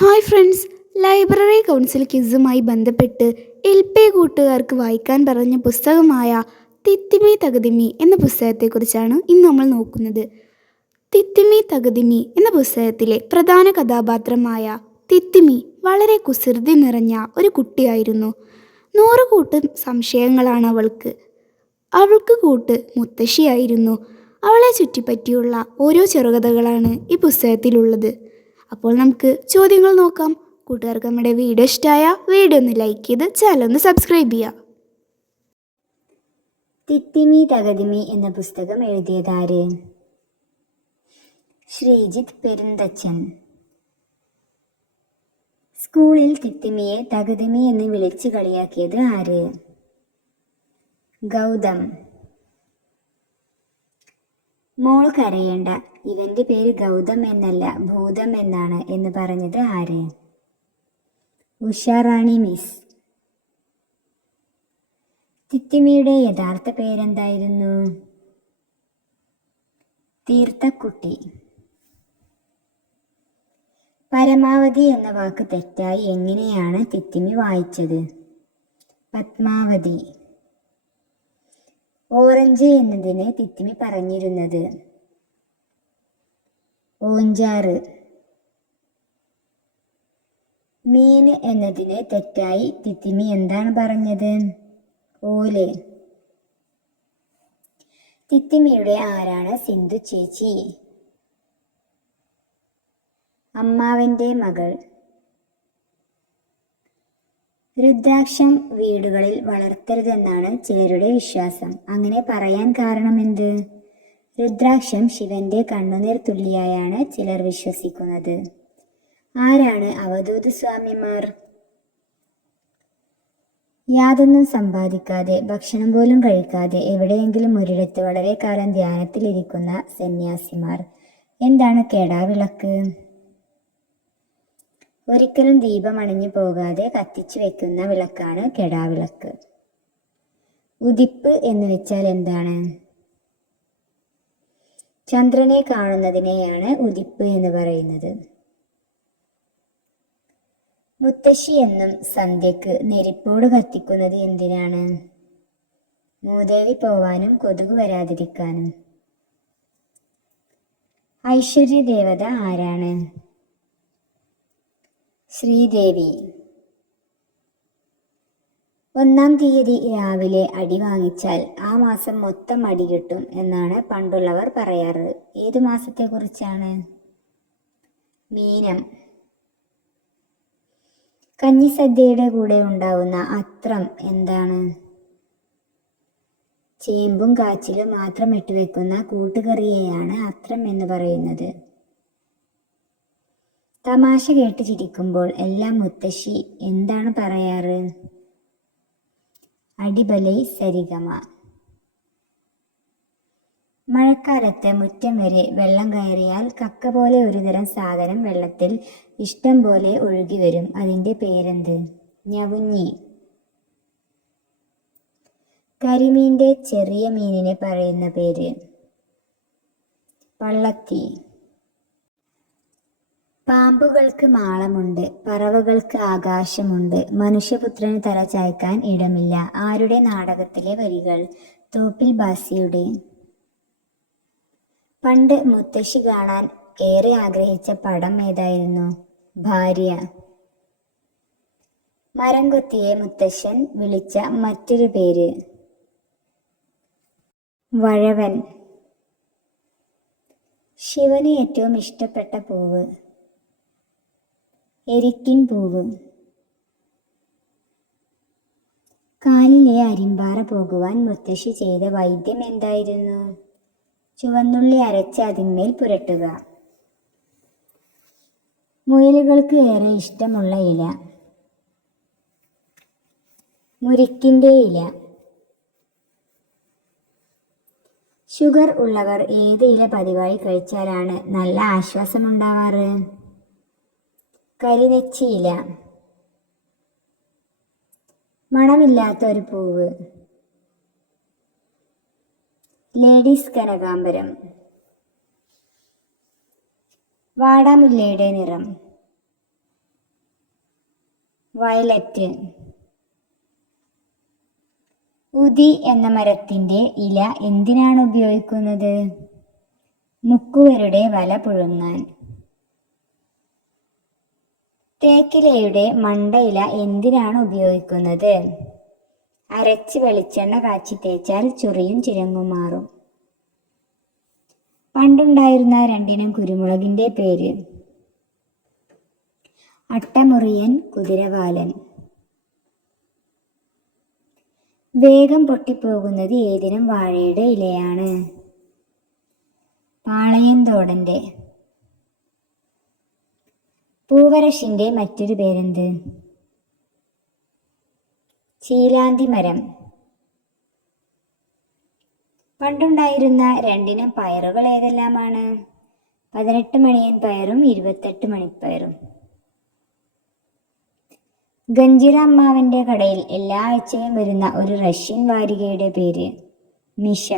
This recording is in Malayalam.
ഹായ് ഫ്രണ്ട്സ്, ലൈബ്രറി കൗൺസിൽ ക്വിസുമായി ബന്ധപ്പെട്ട് LP കൂട്ടുകാർക്ക് വായിക്കാൻ പറഞ്ഞ പുസ്തകമായ തിത്തിമി തകതിമി എന്ന പുസ്തകത്തെക്കുറിച്ചാണ് ഇന്ന് നമ്മൾ നോക്കുന്നത്. തിത്തിമി തകതിമി എന്ന പുസ്തകത്തിലെ പ്രധാന കഥാപാത്രമായ തിത്തിമി വളരെ കുസൃതി നിറഞ്ഞ ഒരു കുട്ടിയായിരുന്നു. 100 കൂട്ടം സംശയങ്ങളാണ് അവൾക്ക്. അവൾക്ക് കൂട്ട് മുത്തശ്ശിയായിരുന്നു. അവളെ ചുറ്റിപ്പറ്റിയുള്ള ഓരോ ചെറുകഥകളാണ് ഈ പുസ്തകത്തിലുള്ളത്. അപ്പോൾ നമുക്ക് ചോദ്യങ്ങൾ നോക്കാം. കൂട്ടുകാർക്ക് നമ്മുടെ വീഡിയോ ഇഷ്ടമായ വീഡിയോ ഒന്ന് ലൈക്ക് ചെയ്ത് ചാനൽ ഒന്ന് സബ്സ്ക്രൈബ് ചെയ്യുക. തിത്തിമി തകതിമി എന്ന പുസ്തകം എഴുതിയതാര്? ശ്രീജിത്ത് പെരുന്തച്ചൻ. സ്കൂളിൽ തിത്തിമിയെ തകതിമി എന്ന് വിളിച്ച് കളിയാക്കിയത് ആര്? ഗൗതം. മോൾ കരയേണ്ട, ഇവന്റെ പേര് ഗൗതം എന്നല്ല ഭൂതം എന്നാണ് എന്ന് പറഞ്ഞത് ആര്? ഉഷാറാണി മിസ്. തിത്തിമിയുടെ യഥാർത്ഥ പേരെന്തായിരുന്നു? തീർത്ഥക്കുട്ടി. പരമാവധി എന്ന വാക്ക് തെറ്റായി എങ്ങനെയാണ് തിത്തിമി വായിച്ചത്? പത്മാവതി. ഓറഞ്ച് എന്നതിന് തിത്തിമി പറഞ്ഞിരുന്നത് ഓഞ്ചാറ്. മീൻ എന്നതിന് തെറ്റായി തിത്തിമി എന്താണ് പറഞ്ഞത്? ഓല്. തിത്തിമിയുടെ ആരാണ് സിന്ധു ചേച്ചി? അമ്മാവന്റെ മകൾ. രുദ്രാക്ഷം വീടുകളിൽ വളർത്തരുതെന്നാണ് ചിലരുടെ വിശ്വാസം. അങ്ങനെ പറയാൻ കാരണമെന്ത്? രുദ്രാക്ഷം ശിവന്റെ കണ്ണുനീർ തുള്ളിയായാണ് ചിലർ വിശ്വസിക്കുന്നത്. ആരാണ് അവധൂത സ്വാമിമാർ? യാതൊന്നും സമ്പാദിക്കാതെ ഭക്ഷണം പോലും കഴിക്കാതെ എവിടെയെങ്കിലും ഒരിടത്ത് വളരെ കാലം ധ്യാനത്തിലിരിക്കുന്ന സന്യാസിമാർ. എന്താണ് കെടാവിളക്ക്? ഒരിക്കലും ദീപം അണിഞ്ഞു പോകാതെ കത്തിച്ചു വെക്കുന്ന വിളക്കാണ് കെടാവിളക്ക്. ഉദിപ്പ് എന്ന് വെച്ചാൽ എന്താണ്? ചന്ദ്രനെ കാണുന്നതിനെയാണ് ഉദിപ്പ് എന്ന് പറയുന്നത്. മുത്തശ്ശി എന്നും സന്ധ്യക്ക് നെരിപ്പോട് കത്തിക്കുന്നത് എന്തിനാണ്? മൂദേവി പോവാനും കൊതുക് വരാതിരിക്കാനും. ഐശ്വര്യ ദേവത ആരാണ്? ശ്രീദേവി. 1-ാം തീയതി രാവിലെ അടി വാങ്ങിച്ചാൽ ആ മാസം മൊത്തം അടി കിട്ടും എന്നാണ് പണ്ടുള്ളവർ പറയാറ്. ഏതു മാസത്തെക്കുറിച്ചാണ്? മീനം. കഞ്ഞിസദ്യയുടെ കൂടെ ഉണ്ടാവുന്ന അത്രം എന്താണ്? ചേമ്പും കാച്ചിലും മാത്രം ഇട്ടുവെക്കുന്ന കൂട്ടുകറിയെയാണ് അത്രം എന്ന് പറയുന്നത്. തമാശ കേട്ട് ചിരിക്കുമ്പോൾ എല്ലാം മുത്തശ്ശി എന്താണ് പറയാറ്? അടിബലൈ സരിഗമ. മഴക്കാലത്ത് മുറ്റം വരെ വെള്ളം കയറിയാൽ കക്ക പോലെ ഒരുതരം സാധനം വെള്ളത്തിൽ ഇഷ്ടം പോലെ ഒഴുകി വരും. അതിൻ്റെ പേരെന്ത്? ഞവുഞ്ഞി. കരിമീൻ്റെ ചെറിയ മീനിനെ പറയുന്ന പേര്? പള്ളത്തി. പാമ്പുകൾക്ക് മാളമുണ്ട്, പറവകൾക്ക് ആകാശമുണ്ട്, മനുഷ്യപുത്രന് തല ചായ്ക്കാൻ ഇടമില്ല. ആരുടെ നാടകത്തിലെ വരികൾ? തോപ്പിൽ ഭാസിയുടെ. പണ്ട് മുത്തശ്ശി കാണാൻ ഏറെ ആഗ്രഹിച്ച പടം ഏതായിരുന്നു? ഭാര്യ. മരം കൊത്തിയെ മുത്തശ്ശൻ വിളിച്ച മറ്റൊരു പേര്? വഴവൻ. ശിവന് ഏറ്റവും ഇഷ്ടപ്പെട്ട പൂവ്? എരിക്കിൻ പൂവ്. കാലിലെ അരിമ്പാറ പോകുവാൻ മുത്തശ്ശി ചെയ്ത വൈദ്യം എന്തായിരുന്നു? ചുവന്നുള്ളി അരച്ച് അതിന്മേൽ പുരട്ടുക. മുയലുകൾക്ക് ഏറെ ഇഷ്ടമുള്ള ഇല? മുരിക്കിൻ്റെ ഇല. ഷുഗർ ഉള്ളവർ ഏത് ഇല പതിവായി കഴിച്ചാലാണ് നല്ല ആശ്വാസമുണ്ടാവാറ്? കരിനെച്ചിയില. മണമില്ലാത്ത ഒരു പൂവ്? ലേഡീസ് കനകാംബരം. വാടാമുല്ലയുടെ നിറം? വയലറ്റ്. ഉതി എന്ന മരത്തിന്റെ ഇല എന്തിനാണ് ഉപയോഗിക്കുന്നത്? മുക്കുവരുടെ വല പുഴുങ്ങാൻ. തേക്കിലയുടെ മണ്ടയില എന്തിനാണ് ഉപയോഗിക്കുന്നത്? അരച്ച് വെളിച്ചെണ്ണ കാച്ചി തേച്ചാൽ ചൊറിയും ചിരങ്ങും മാറും. പണ്ടുണ്ടായിരുന്ന രണ്ടിനം കുരുമുളകിന്റെ പേര്. അട്ടമുറിയൻ, കുതിരവാലൻ. വേഗം പൊട്ടിപ്പോകുന്നത് ഏതിനം വാഴയുടെ ഇലയാണ്? പാളയംതോടന്റെ. പൂവരശിന്റെ മറ്റൊരു പേരെന്ത്? ചീലാന്തി മരം. പണ്ടുണ്ടായിരുന്ന രണ്ടിനം പയറുകൾ ഏതെല്ലാമാണ്? 18 മണിയൻ പയറും 28 മണിപ്പയറും. ഗഞ്ചിറ അമ്മാവന്റെ കടയിൽ എല്ലാ ആഴ്ചയും വരുന്ന ഒരു റഷ്യൻ വാരികയുടെ പേര്? മിഷ.